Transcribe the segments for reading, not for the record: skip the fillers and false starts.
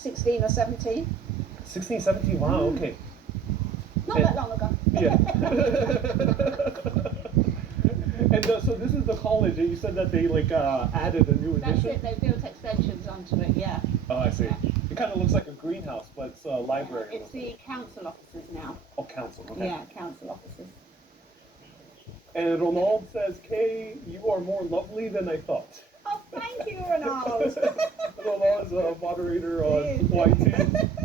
16 or 17. 16, 17, wow, okay. Not that long ago. Yeah. And so this is the college, and you said that they like added a new That's addition? it, they built extensions onto it, yeah. Oh, I see. Yeah. It kind of looks like a greenhouse, but it's a library. It's the council offices now. Oh, council, okay. Yeah, council offices. And Ronald says, Kay, you are more lovely than I thought. Oh, thank you, Ronald. Ronald is a moderator on YT.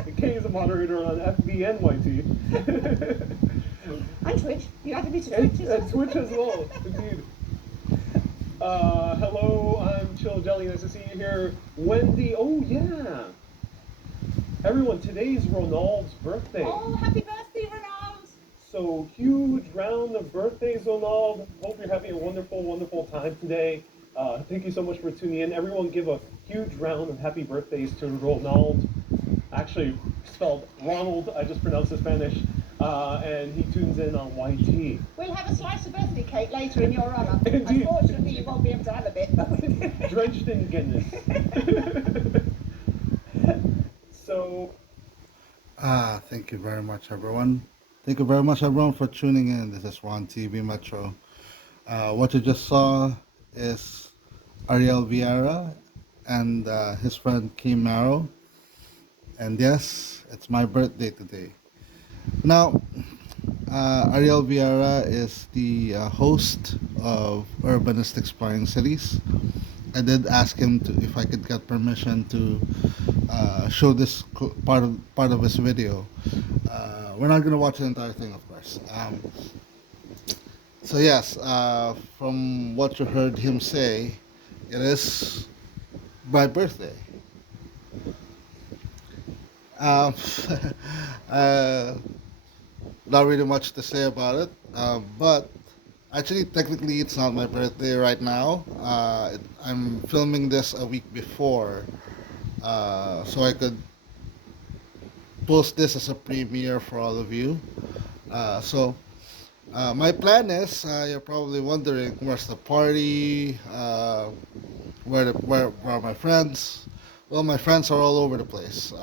And Kay is a moderator on FBNYT. And Twitch. You added me to Twitch as well. And Twitch as well, indeed. Hello, I'm Chill Jelly. Nice to see you here. Wendy, oh yeah. Everyone, today's Ronald's birthday. Oh, happy birthday, Ronald. So, huge round of birthdays, Ronald. Hope you're having a wonderful, wonderful time today. Thank you so much for tuning in. Everyone give a huge round of happy birthdays to Ronald. Actually, spelled Ronald, I just pronounced it Spanish. And he tunes in on YT. We'll have a slice of birthday cake later in your honour. Indeed. Unfortunately, you won't be able to have a bit. Drenched in Guinness. So... Thank you very much, everyone. Thank you very much, everyone, for tuning in. This is Ron TV Metro. What you just saw is Ariel Viera and his friend Marrow. And yes, it's my birthday today. Now, Ariel Viera is the host of Urbanist Exploring Cities. I did ask him if I could get permission to show this part of his video. We're not going to watch the entire thing, of course. So yes, from what you heard him say, it is my birthday. Not really much to say about it, but actually, technically, it's not my birthday right now. I'm filming this a week before, so I could post this as a premiere for all of you. My plan is, you're probably wondering, where's the party? Where are my friends? Well, my friends are all over the place.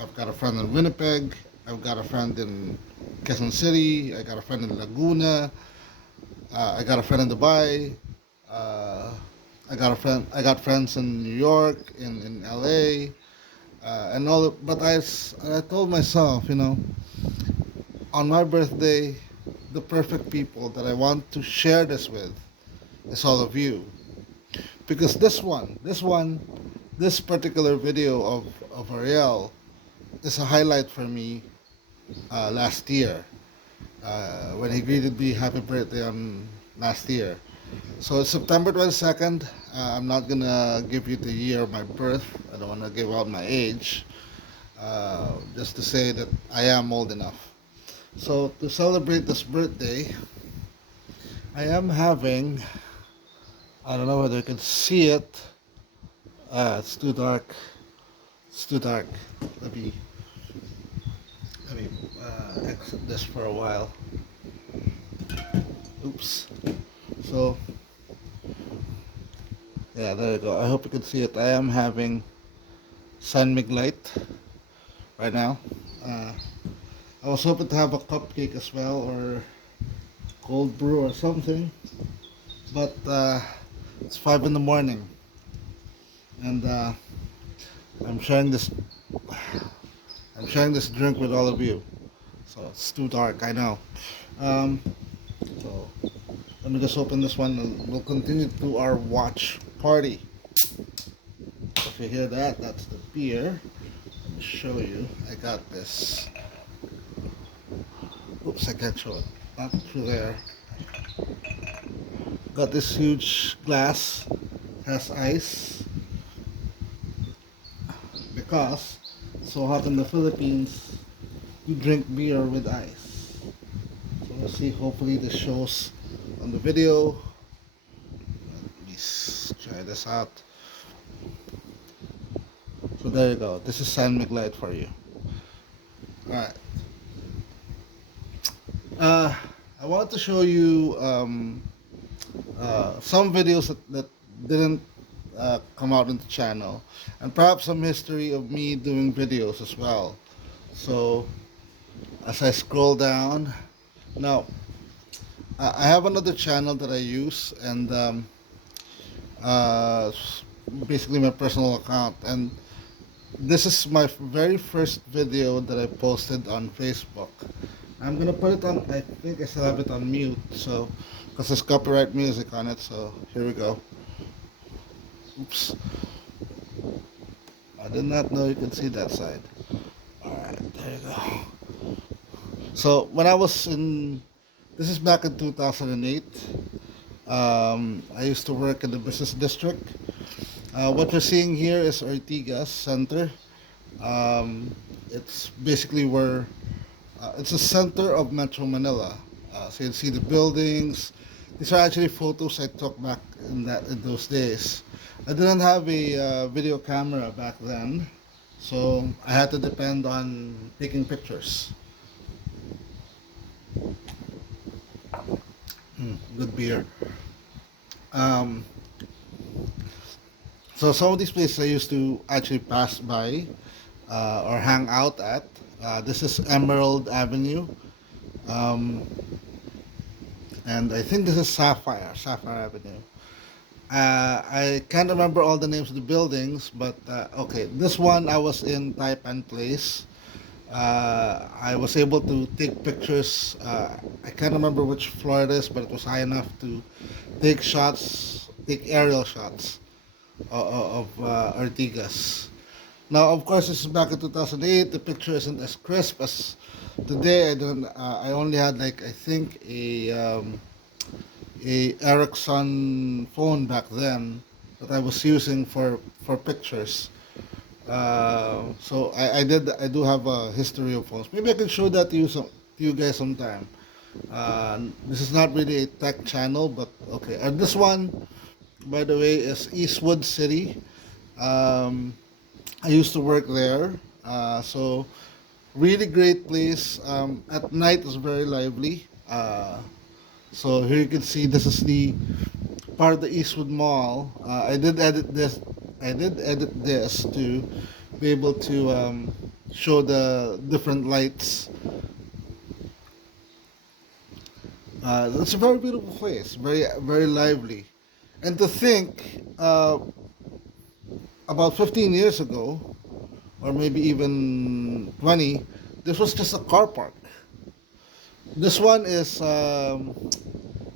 I've got a friend in Winnipeg. I've got a friend in Quezon City. I got a friend in Laguna. I got a friend in Dubai. I got friends in New York, in LA, and all. But I told myself, on my birthday, the perfect people that I want to share this with is all of you, because this particular video of Ariel is a highlight for me last year. When he greeted me happy birthday on last year. So it's September 22nd. I'm not gonna give you the year of my birth. I don't wanna give out my age. Just to say that I am old enough. So to celebrate this birthday, I am having, I don't know whether you can see it. It's too dark. It's too dark. Let me exit this for a while. Oops. So, yeah, there you go. I hope you can see it. I am having San Mig LITE right now. I was hoping to have a cupcake as well, or cold brew or something, but it's 5 in the morning, and I'm sharing this drink with all of you. So it's too dark, I know. So let me just open this one and we'll continue to our watch party. If you hear that, that's the beer. Let me show you. I got this. Oops, I can't show it. Not through there. Got this huge glass. Has ice. Because it's so hot in the Philippines, you drink beer with ice. So let's see, hopefully this shows on the video. Let me try this out. So there you go. This is San Mig LITE for you. Alright. I wanted to show you some videos that didn't come out in the channel, and perhaps some history of me doing videos as well. So as I scroll down, now I have another channel that I use, and uh, basically my personal account, and this is my very first video that I posted on Facebook. I'm gonna put it on. I think I still have it on mute, so because there's copyright music on it. So here we go. Oops, I did not know you could see that side. All right, there you go. So when I was in, this is back in 2008. I used to work in the business district. What you're seeing here is Ortigas Center. It's basically where it's the center of Metro Manila. So you see the buildings. These are actually photos I took back in those days. I didn't have a video camera back then, so I had to depend on taking pictures. Good beer. Um, so some of these places I used to actually pass by or hang out at. This is Emerald Avenue, um, and I think this is Sapphire Avenue. I can't remember all the names of the buildings, but okay, this one I was in Taipan Place. I was able to take pictures. I can't remember which floor it is, but it was high enough to take shots, take aerial shots of Ortigas. Now, of course, this is back in 2008. The picture isn't as crisp as today. I don't. I only had like I think a Ericsson phone back then that I was using for pictures. So I do have a history of phones. Maybe I can show that to you guys sometime. This is not really a tech channel, but okay. And this one, by the way, is Eastwood City. I used to work there, so really great place. At night it's very lively. So here you can see this is the part of the Eastwood Mall. I did edit this. I did edit this to be able to show the different lights. It's a very beautiful place, very lively. And to think, about 15 years ago, or maybe even 20, this was just a car park. This one is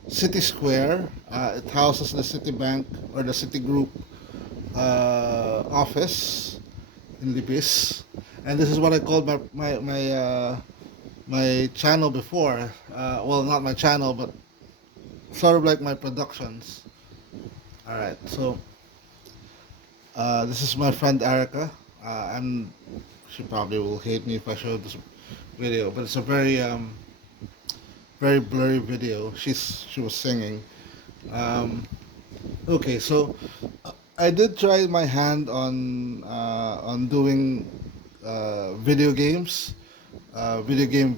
City Square. It houses the Citibank or the Citigroup office in Libis, and this is what I called my channel before. Well, not my channel, but sort of like my productions. All right, so this is my friend Erica. And she probably will hate me if I show this video, but it's a very blurry video. She was singing. Okay, so I did try my hand on doing video games, video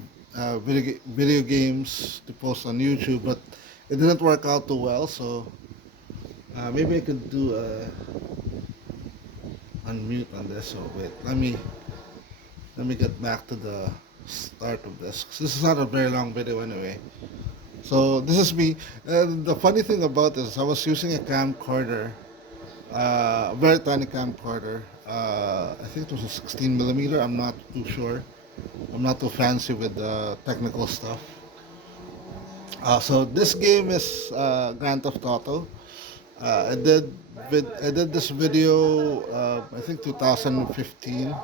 games to post on YouTube, but it didn't work out too well. So maybe I could do unmute on this. So wait, let me get back to the start of this. 'Cause this is not a very long video anyway. So this is me. And the funny thing about this, I was using a camcorder, a very tiny camcorder. I think it was a 16 millimeter. I'm not too sure. I'm not too fancy with the technical stuff. So this game is Grand Theft Auto. I did this video. I think 2015.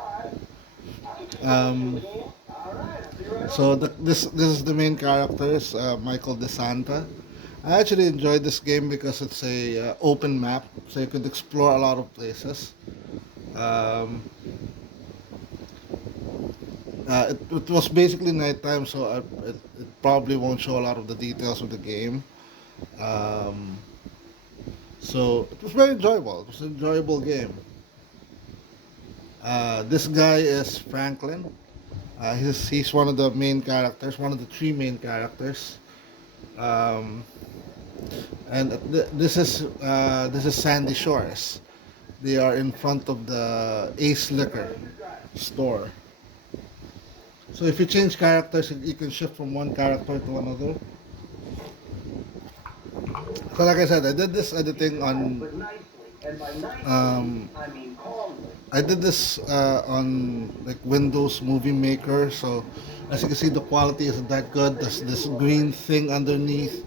Um, so this is the main characters, Michael DeSanta. I actually enjoyed this game because it's a open map, so you could explore a lot of places. Um, it was basically nighttime, so it probably won't show a lot of the details of the game. Um, so it was very enjoyable. It was an enjoyable game. This guy is Franklin. He's one of the main characters, one of the three main characters. Um, and this is Sandy Shores. They are in front of the Ace Liquor store. So if you change characters, you can shift from one character to another. So like I said, I did this editing on. Um, I did this on like Windows Movie Maker. So as you can see, the quality isn't that good. There's this green thing underneath.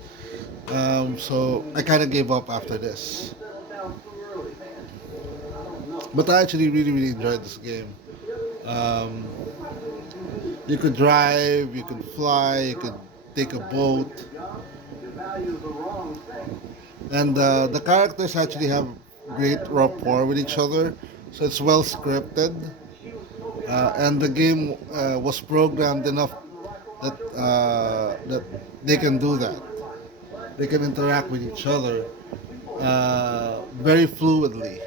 So I kind of gave up after this. But I actually really enjoyed this game. Um, you could drive, you could fly, you could take a boat, and the characters actually have great rapport with each other. So it's well scripted, and the game was programmed enough that they can do that. They can interact with each other very fluidly.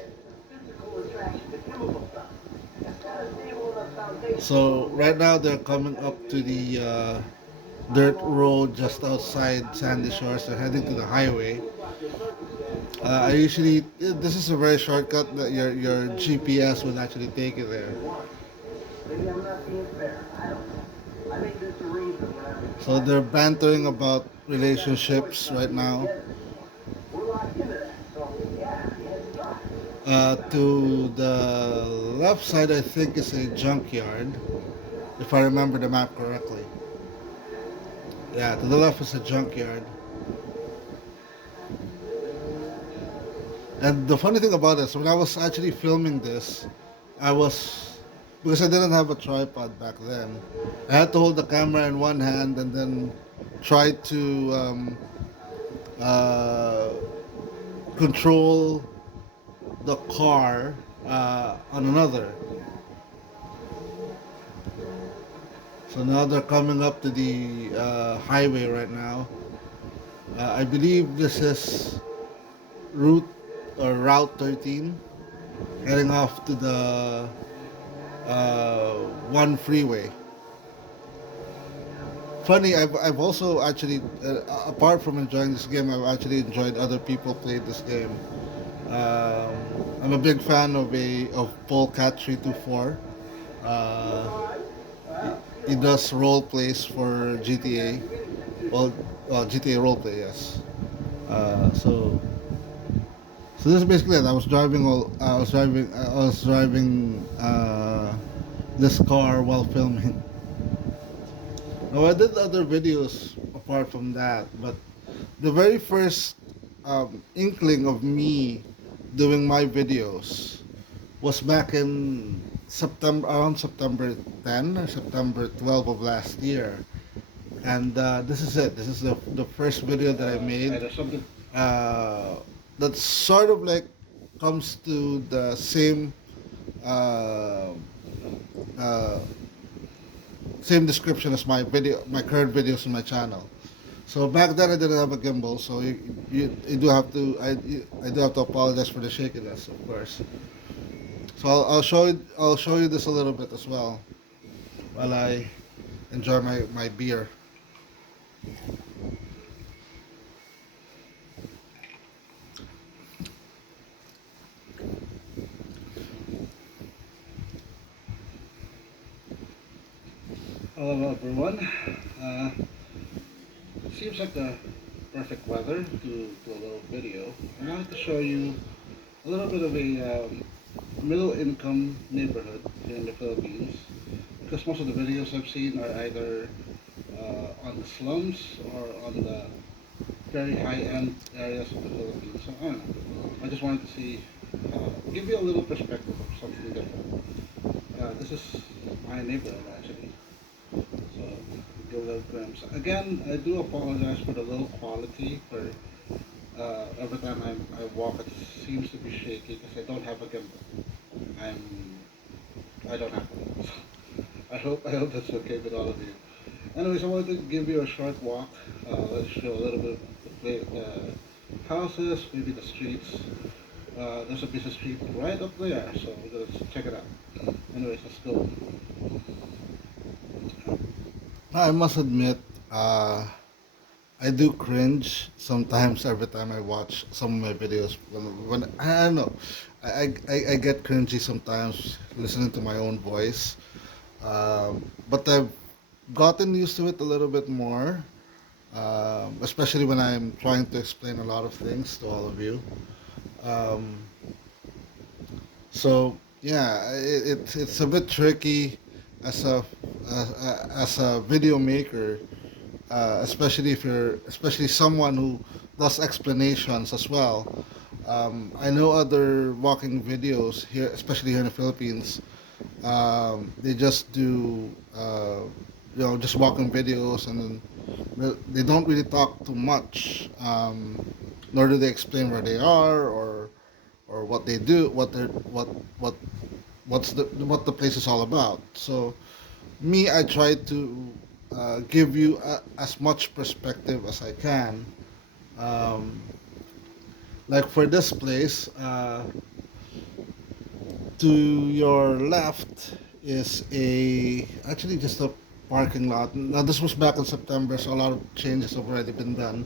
So right now they're coming up to the dirt road just outside Sandy Shores. They're heading to the highway. I usually this is a very shortcut that your GPS would actually take you there. So they're bantering about relationships right now. To the left side, I think is a junkyard, if I remember the map correctly. Yeah, to the left is a junkyard. And the funny thing about this, when I was actually filming this, I was, because I didn't have a tripod back then, I had to hold the camera in one hand and then try to uh, control the car on another. So now they're coming up to the highway right now. I believe this is route Route 13, heading off to the one freeway. Funny, I've also actually, apart from enjoying this game, I've actually enjoyed other people play this game. Um, I'm a big fan of Polecat 324. He does role plays for GTA. Well, GTA role play, yes. So this is basically it. I was driving this car while filming. Now I did other videos apart from that, but the very first inkling of me doing my videos was back in September, around September 10 or September 12 of last year. And this is it. This is the first video that I made. Uh, that sort of like comes to the same uh, uh, same description as my current videos on my channel. So back then I didn't have a gimbal, so you do have to I do have to apologize for the shakiness, of course. So I'll show you this a little bit as well while I enjoy my beer. Hello everyone. Uh, Seems like the perfect weather to do a little video. I wanted to show you a little bit of a middle income neighborhood here in the Philippines, because most of the videos I've seen are either on the slums or on the very high end areas of the Philippines. So I don't know. I just wanted to see, give you a little perspective of something different. This is my neighborhood actually. So give a little glimpse. Again, I do apologize for the low quality. For every time I walk, it seems to be shaky because I don't have a gimbal. I don't have one. So I hope that's okay with all of you. Anyways, I wanted to give you a short walk. Let's show a little bit of the houses, maybe the streets. There's a busy street right up there, so we're gonna check it out. Anyways, let's go. I must admit, I do cringe sometimes every time I watch some of my videos. When I don't know, I get cringy sometimes listening to my own voice. But I've gotten used to it a little bit more, especially when I'm trying to explain a lot of things to all of you. Um, so yeah, it's a bit tricky as a video maker, especially if you're especially someone who does explanations as well. I know other walking videos here, especially here in the Philippines. They just do just walking videos, and then they don't really talk too much. Nor do they explain where they are, or what they do, what what the place is all about. So me, I try to give you as much perspective as I can. Um, like for this place, to your left is a actually just a parking lot. Now this was back in September, so a lot of changes have already been done.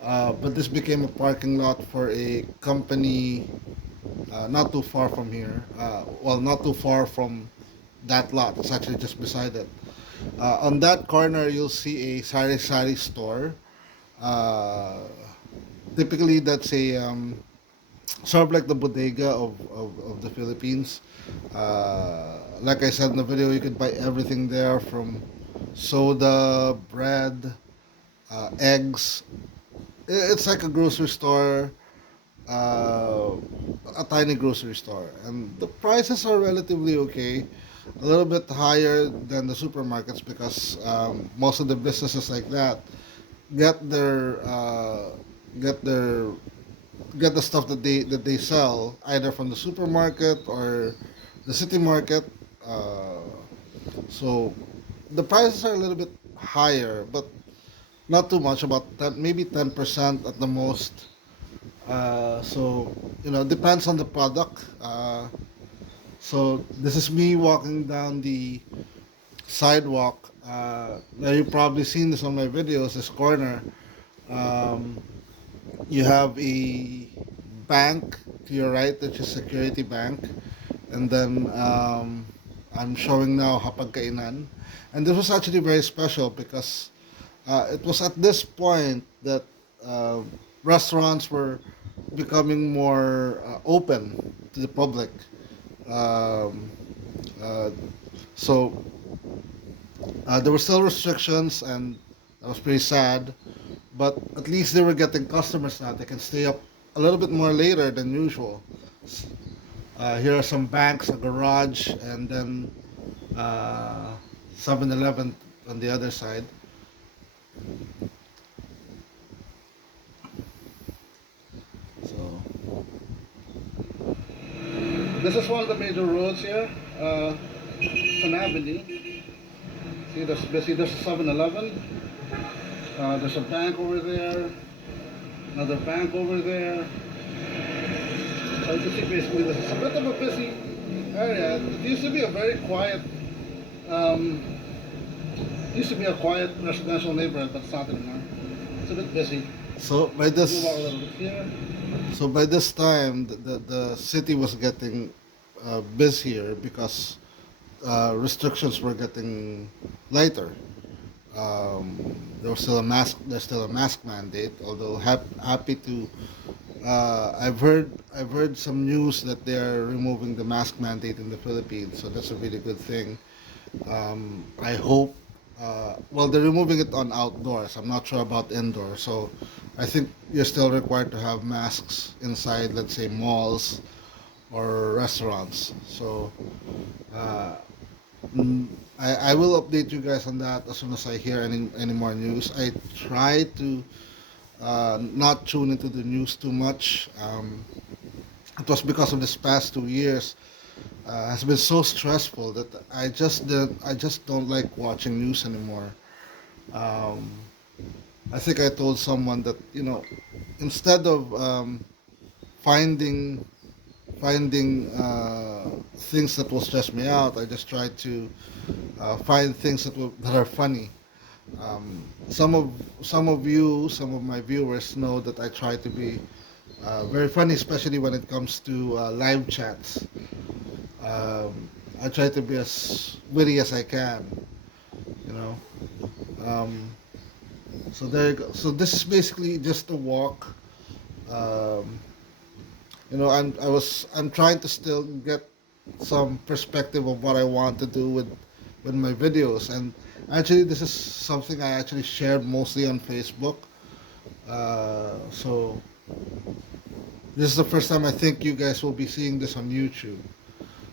But this became a parking lot for a company not too far from here. Well, not too far from that lot. It's actually just beside it. On that corner, you'll see a sari-sari store. Uh, Typically, that's a sort of like the bodega of the Philippines. Like I said in the video, you could buy everything there from soda, bread, eggs. It's like a grocery store, uh, a tiny grocery store, and the prices are relatively okay. A little bit higher than the supermarkets because most of the businesses like that get their get their get the stuff that they sell either from the supermarket or the city market. Uh, so the prices are a little bit higher, but not too much. About 10, maybe 10% at the most. So depends on the product. So this is me walking down the sidewalk. Now you've probably seen this on my videos. This corner, um, you have a bank to your right, which is Security Bank, and then I'm showing now Hapagkainan, and this was actually very special because it was at this point that uh, restaurants were becoming more open to the public. Um, uh, so there were still restrictions, and that was pretty sad. But at least they were getting customers now. They can stay up a little bit more later than usual. Here are some banks, a garage, and then uh, 7-Eleven on the other side. So this is one of the major roads here. It's an avenue. See, there's a 7-Eleven. There's a bank over there. Another bank over there. So you can see basically this is a bit of a busy area. It used to be a very quiet, um, used to be a quiet residential neighborhood, but it's not anymore. It's a bit busy. So by this, move out a little bit here. So by this time, the city was getting busier because restrictions were getting lighter. There was still a mask. There's still a mask mandate. Although happy to, I've heard some news that they are removing the mask mandate in the Philippines. So that's a really good thing. I hope. Well, they're removing it on outdoors. I'm not sure about indoor. So I think you're still required to have masks inside, let's say malls or restaurants. So uh, I will update you guys on that as soon as I hear any more news. I try to not tune into the news too much. It was because of this past 2 years has been so stressful that I just don't like watching news anymore. Um, I think I told someone that instead of finding things that will stress me out, I just try to find things that are funny. some of my viewers know that I try to be very funny, especially when it comes to live chats. I try to be as witty as I can, you know. Um, so there you go. So this is basically just a walk. Um, I'm trying to still get some perspective of what I want to do with my videos, and actually this is something I actually shared mostly on Facebook. So this is the first time I think you guys will be seeing this on YouTube.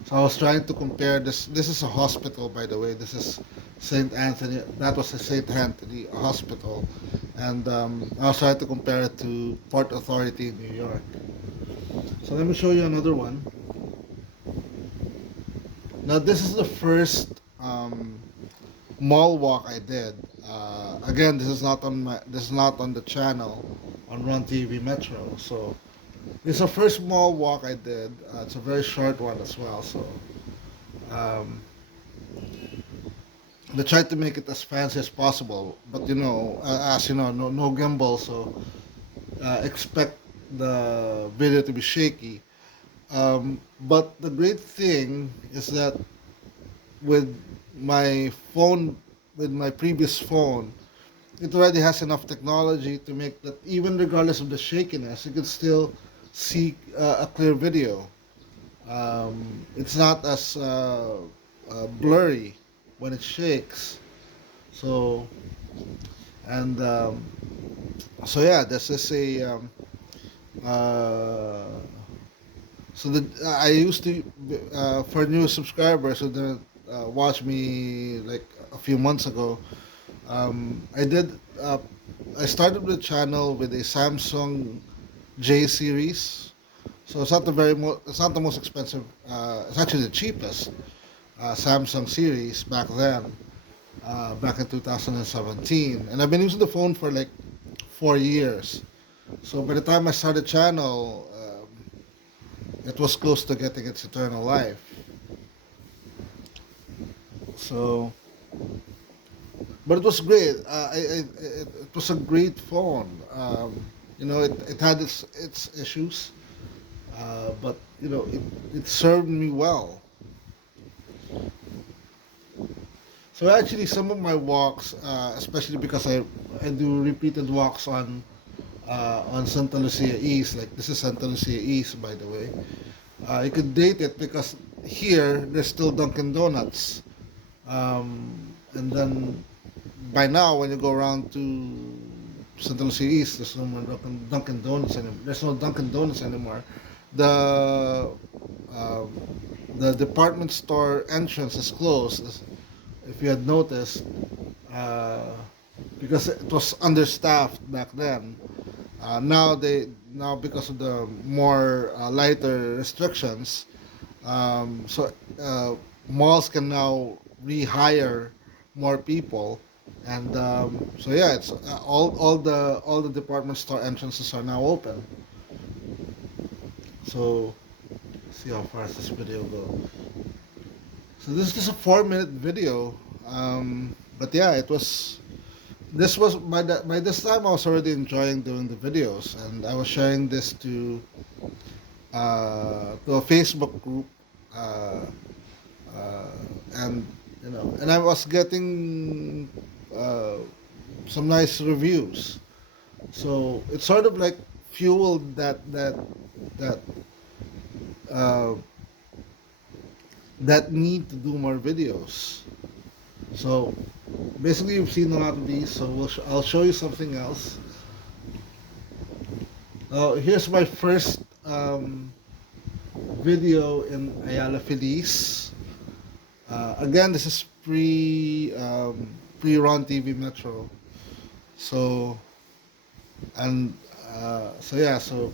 So I was trying to compare this. This is a hospital, by the way. This is St. Anthony. That was a St. Anthony hospital, and I was trying to compare it to Port Authority in New York. So let me show you another one. Now this is the first mall walk I did. Again, this is not on the channel on Run TV Metro. So this is the first mall walk I did. It's a very short one as well. So um, they tried to make it as fancy as possible, but as you know, no gimbal, so expect the video to be shaky. But the great thing is that with my phone, with my previous phone, it already has enough technology to make that even regardless of the shakiness, you can still see a clear video. It's not as blurry when it shakes. So and so yeah, this is a uh, so the I used to for new subscribers who didn't watch me like a few months ago. I did. I started the channel with a Samsung J series, so it's not it's not the most expensive. It's actually the cheapest Samsung series back then, back in 2017, and I've been using the phone for like 4 years. So by the time I started the channel, it was close to getting its eternal life. So, but it was great. It was a great phone. It had its issues, but it served me well. So actually, some of my walks, especially because I do repeated walks on Santa Lucia East. Like this is Santa Lucia East, by the way. You could date it because here there's still Dunkin' Donuts, and then by now when you go around to Santa Lucia East, there's no more Dunkin' Donuts anymore. There's no Dunkin' Donuts anymore. The um, the department store entrance is closed. If you had noticed, uh, because it was understaffed back then. Now because of the more lighter restrictions, so malls can now rehire more people, and so yeah, it's all the department store entrances are now open. So see how far does this video go. So this is just a 4 minute video, but yeah, it was. This was by this time I was already enjoying doing the videos, and I was sharing this to a Facebook group, uh, uh, and and I was getting uh, some nice reviews. So it sort of like fueled that uh, that need to do more videos. So basically, you've seen a lot of these, so I'll show you something else. Here's my first video in Ayala Feliz. Again, this is pre-run TV Metro. So and so yeah, so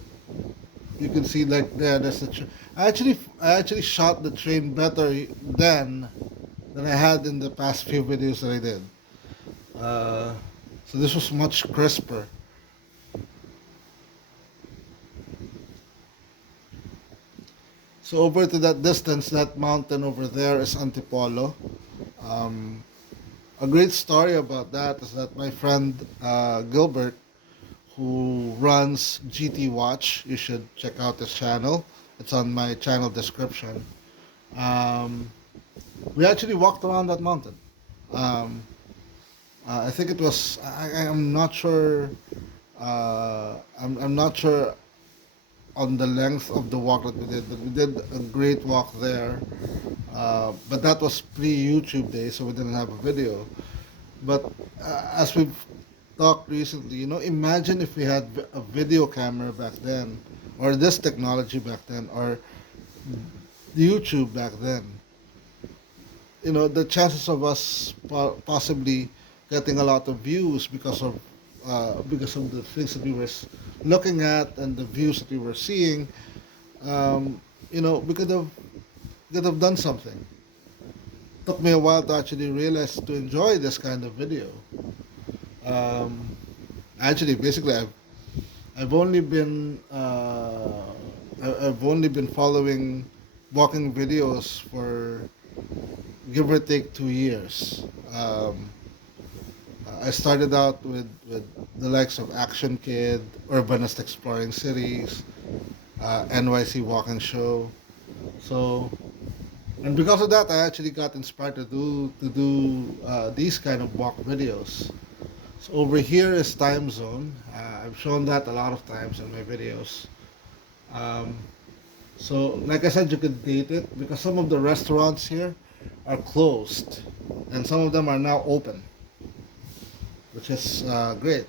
you can see like there's the. I actually shot the train better than I had in the past few videos that I did. Uh, so this was much crisper. So over to that distance, that mountain over there is Antipolo. Um, a great story about that is that my friend Gilbert, who runs GT Watch, you should check out his channel. It's on my channel description. Um, we actually walked around that mountain. Um, I think it was. I'm not sure. I'm not sure on the length of the walk that we did, but we did a great walk there. But that was pre-YouTube day, so we didn't have a video. But as we've talked recently, imagine if we had a video camera back then, or this technology back then, or YouTube back then. The chances of us possibly getting a lot of views because of the things that we were looking at and the views that we were seeing. We could have done something. Took me a while to actually realize to enjoy this kind of video. Um, Actually, basically, I've only been I've only been following walking videos for give or take 2 years. I started out with the likes of Action Kid, Urbanist Exploring Series, NYC Walking Show. So, and because of that, I actually got inspired to do these kind of walk videos. So over here is time zone. I've shown that a lot of times in my videos. Um, so, like I said, you could date it because some of the restaurants here are closed, and some of them are now open, which is great.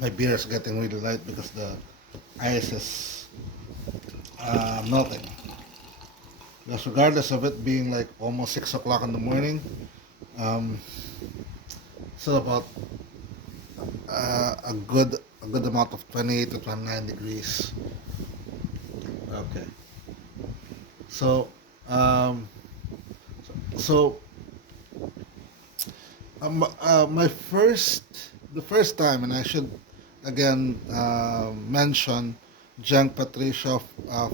My beer is getting really light because the ice is melting. Because regardless of it being like almost 6 o'clock in the morning, um, still about a good amount of 28 to 29 degrees. Okay. So, um, so the first time, and I should again mention Jen Patricia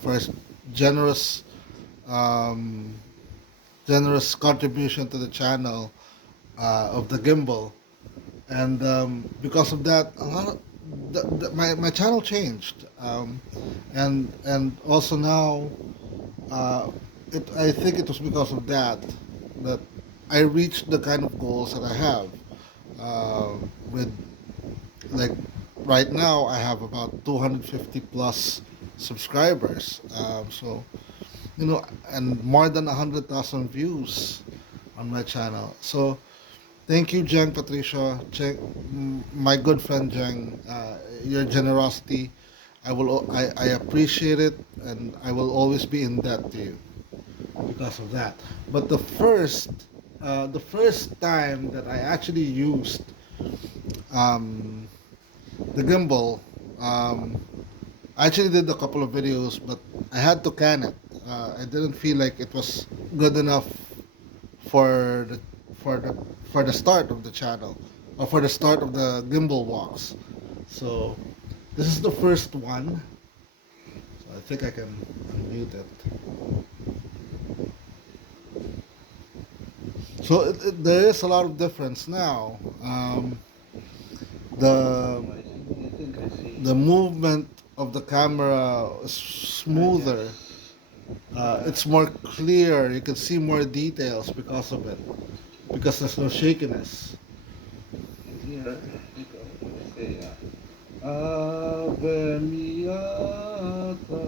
for his generous, um, generous contribution to the channel of the gimbal, and because of that, a lot of my channel changed, and also now, I think it was because of that I reached the kind of goals that I have. With like right now, I have about 250 plus subscribers. And more than 100,000 views on my channel. So thank you, Jeng Patricia, my good friend Jeng. Your generosity, I appreciate it, and I will always be in debt to you because of that. But the first time that I actually used um, the gimbal, I actually did a couple of videos, but I had to can it. I didn't feel like it was good enough for the for the for the start of the channel, or for the start of the gimbal walks. So this is the first one. So I think I can unmute it. So there is a lot of difference now. The the movement of the camera is smoother. It's more clear. You can see more details because of it. Because there's no shakiness. Here we go. Say, Ave Miata.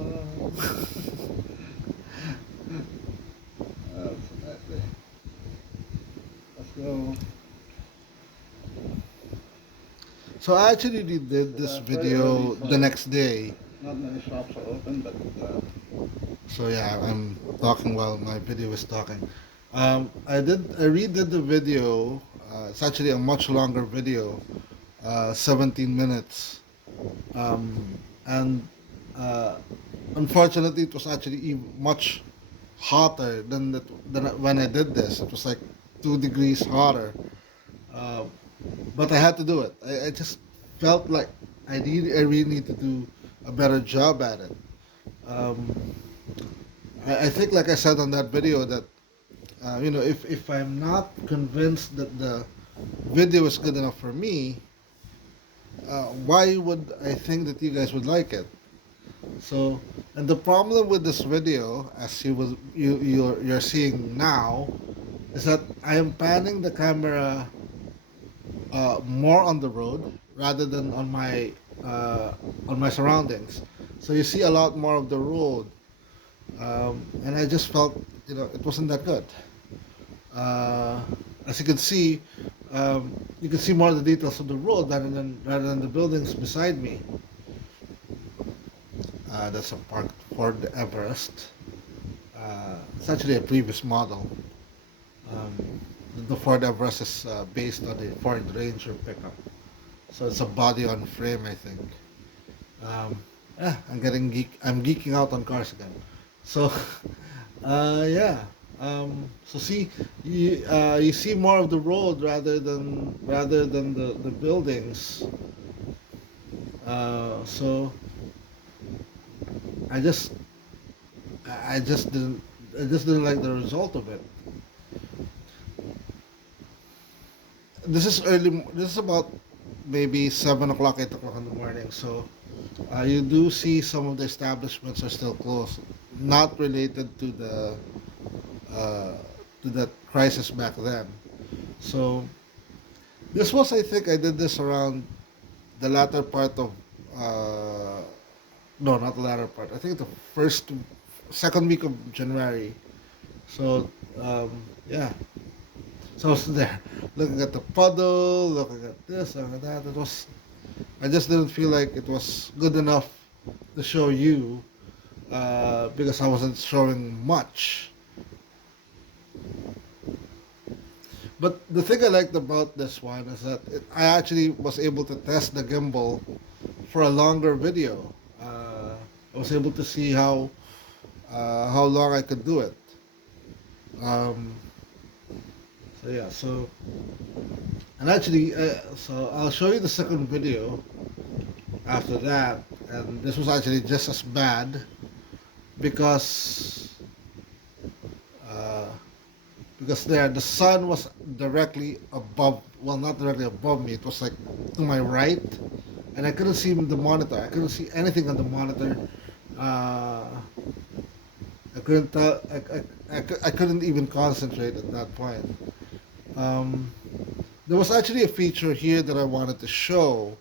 Absolutely. Let's go. So I actually did this video the next day. Not many shops are open, but So yeah, I'm talking while my video is talking. I redid the video. It's actually a much longer video, 17 minutes. And unfortunately, it was actually much hotter than when I did this. It was like 2 degrees hotter. Uh, but I had to do it. I just felt like I really need to do a better job at it. Um, I think, like I said on that video, that if I'm not convinced that the video is good enough for me, why would I think that you guys would like it? So, and the problem with this video, as you're seeing now, is that I am panning the camera more on the road rather than on my surroundings. So you see a lot more of the road, and I just felt it wasn't that good. Uh, as you can see more of the details of the road rather than the buildings beside me. That's a parked Ford Everest. It's actually a previous model. Um, the Ford Everest is based on a Ford Ranger pickup, so it's a body on frame, I think. Um, yeah, I'm geeking out on cars again. So, yeah. So see, you see more of the road rather than the buildings. So I just I just didn't like the result of it. This is early. This is about maybe 7 o'clock, 8 o'clock in the morning. So you do see some of the establishments are still closed, not related uh, to that crisis back then. So this was, I think, I did this around the latter part of, uh, no, not the latter part. I think the second week of January. So yeah, so I was there looking at the puddle, looking at this, looking at that. I just didn't feel like it was good enough to show you because I wasn't showing much. But the thing I liked about this one is that I actually was able to test the gimbal for a longer video. I was able to see how long I could do it. Um, so yeah, and actually, so I'll show you the second video after that, and this was actually just as bad because uh, there the sun was directly above, well, not directly above me, it was like to my right, and I couldn't see the monitor. I couldn't see anything on the monitor. uh, I couldn't tell, I couldn't even concentrate at that point. um, there was actually a feature here that I wanted to show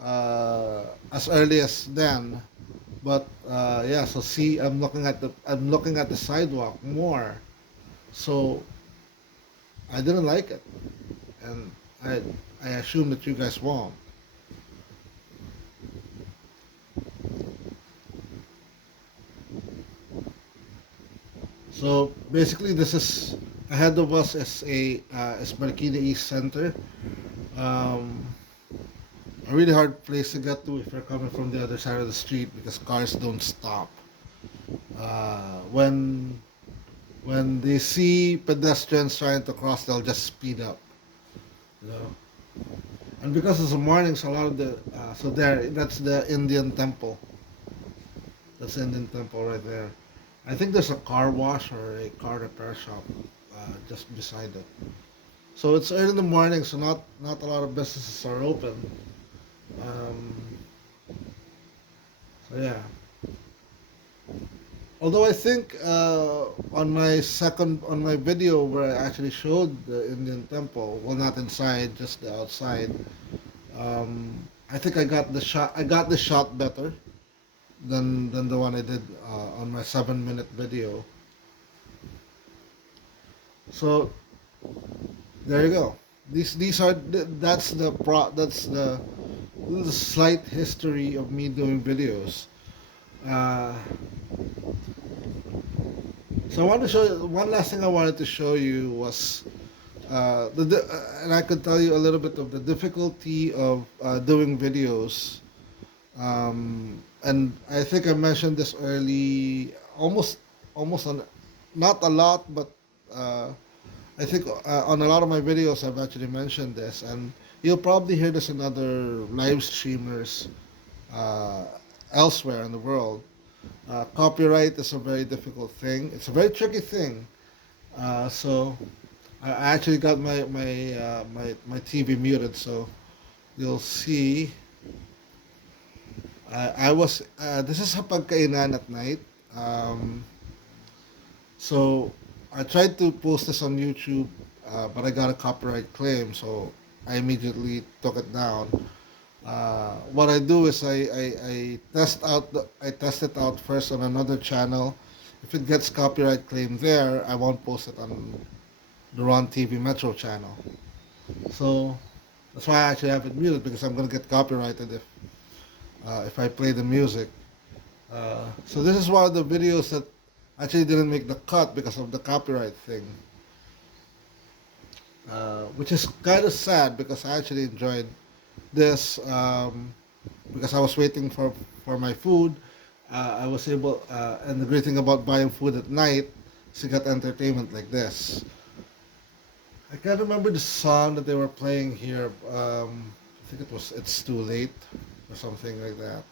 as early as then, but yeah, so see, I'm looking at the sidewalk more, so I didn't like it, and I I assume that you guys won't. So basically, this is ahead of us is Marikina East Center. Um, a really hard place to get to if you're coming from the other side of the street because cars don't stop. When they see pedestrians trying to cross, they'll just speed up. You know, and because it's a morning, so a lot of the so there that's the Indian temple. That's the Indian temple right there. I think there's a car wash or a car repair shop just beside it. So it's early in the morning, so not a lot of businesses are open. Um, so yeah. Although I think on my video where I actually showed the Indian temple, well, not inside, just the outside. I think I got the shot better than the one I did on my 7 minute video. So there you go. These are that's the slight history of me doing videos. Uh, so I want to show you one last thing I wanted to show you was and I could tell you a little bit of the difficulty of doing videos. And I think I mentioned this early, almost on, not a lot, but uh, I think on a lot of my videos I've actually mentioned this, and you'll probably hear this in other live streamers uh, elsewhere in the world. Copyright is a very difficult thing. It's a very tricky thing. So I actually got my TV muted, so you'll see. I was this is sa pagkainan at night. Um, so I tried to post this on YouTube, but I got a copyright claim, so I immediately took it down. What I do is I test it out first on another channel. If it gets copyright claim there, I won't post it on the Ron TV Metro channel. So that's why I actually have it muted, because I'm gonna get copyrighted if I play the music. So this is one of the videos that actually didn't make the cut because of the copyright thing, which is kind of sad because I actually enjoyed this, because I was waiting for my food. I was able, and the great thing about buying food at night is you got entertainment like this. I can't remember the song that they were playing here. I think it was "It's Too Late" or something like that.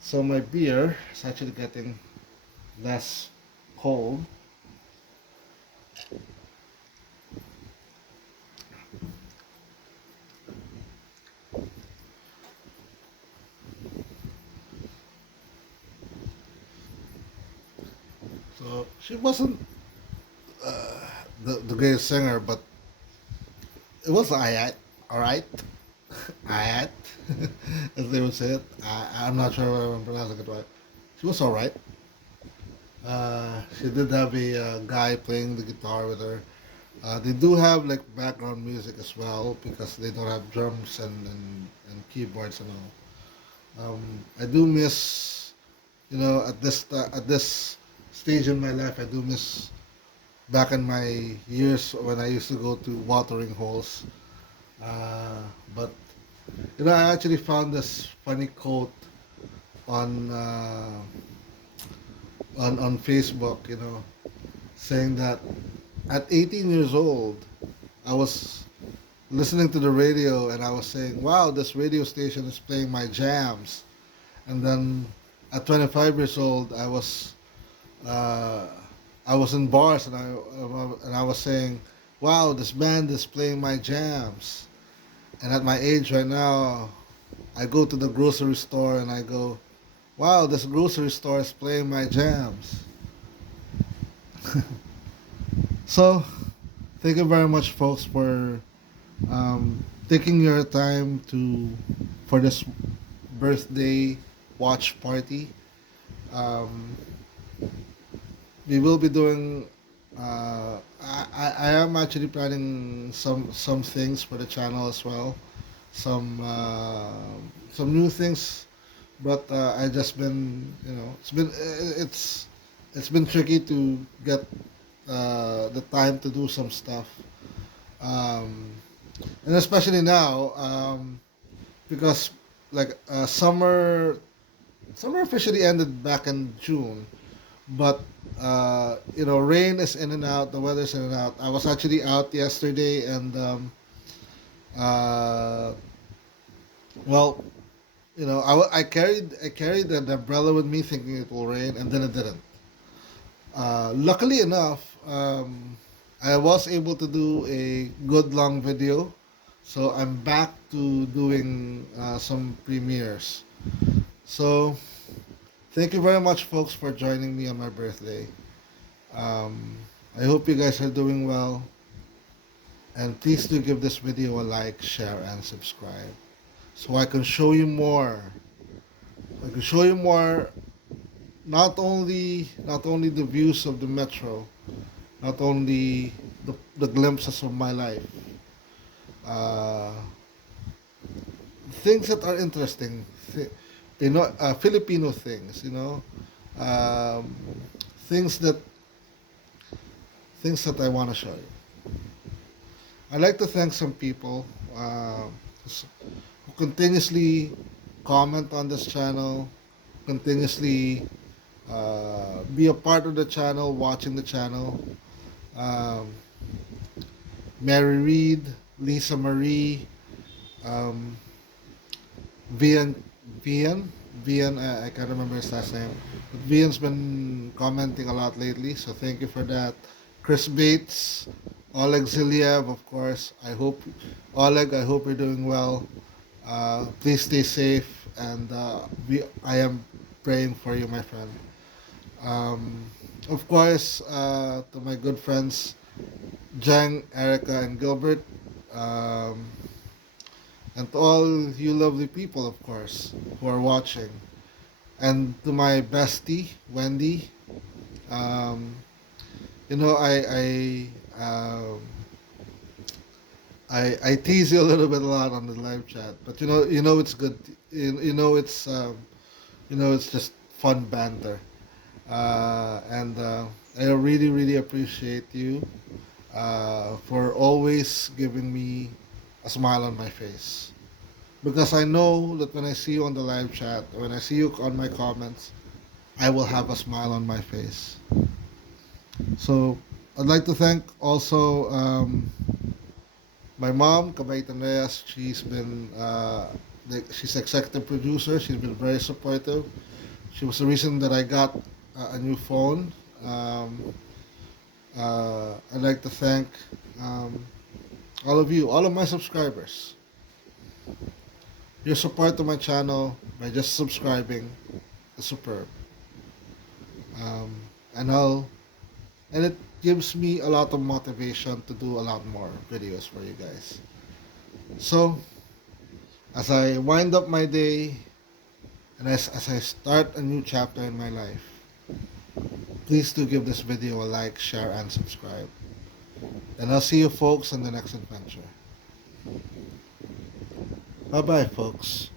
So my beer is actually getting less cold. So she wasn't the greatest singer, but it was alright, alright, as they would say it. I'm not sure whether I'm pronouncing it right. She was alright. She did have a guy playing the guitar with her. They do have like background music as well because they don't have drums and keyboards and all. I do miss, at this stage in my life, I do miss back in my years when I used to go to watering holes. But I actually found this funny quote on on Facebook. Saying that at 18 years old, I was listening to the radio and I was saying, "Wow, this radio station is playing my jams." And then at 25 years old, uh, I was in bars and I was saying, "Wow, this band is playing my jams." And at my age right now, I go to the grocery store and I go, "Wow, this grocery store is playing my jams." So, thank you very much, folks, for taking your time for this birthday watch party. Um, we will be doing. I am actually planning some things for the channel as well, some new things, but I just been it's been tricky to get the time to do some stuff, um, and especially now, because like summer officially ended back in June, but rain is in and out, the weather's in and out. I was actually out yesterday, and uh, well, I carried an umbrella with me, thinking it will rain, and then it didn't. Luckily enough, I was able to do a good long video, so I'm back to doing some premieres. So thank you very much, folks, for joining me on my birthday. Um, I hope you guys are doing well. And please do give this video a like, share, and subscribe. So I can show you more. I can show you more, not only the views of the metro, not only the glimpses of my life. Uh, Things that are interesting. Filipino things, um, things that things that I want to show you. I'd like to thank some people who continuously comment on this channel, continuously be a part of the channel, watching the channel. Um, Mary Reed, Lisa Marie, Um, Vian, Vian, Vian. I can't remember his last name, but Vian's been commenting a lot lately. So thank you for that. Chris Bates, Oleg Ziliev, of course. Oleg, I hope you're doing well. Please stay safe, and I am praying for you, my friend. Of course, to my good friends Jang, Erica, and Gilbert, um, and to all you lovely people, of course, who are watching, and to my bestie Wendy. Um, you know, I tease you a little bit a lot on the live chat, but you know it's good. You know it's just fun banter, and I really really appreciate you for always giving me a smile on my face. Because I know that when I see you on the live chat, when I see you on my comments, I will have a smile on my face. So I'd like to thank also my mom, Kabaitan Reyes. She's executive producer. She's been very supportive. She was the reason that I got a new phone. I'd like to thank um, all of you, all of my subscribers. Your support to my channel by just subscribing is superb. Um, and I'll and it gives me a lot of motivation to do a lot more videos for you guys. So as I wind up my day and as I start a new chapter in my life, please do give this video a like, share, and subscribe. And I'll see you folks in the next adventure. Bye bye, folks.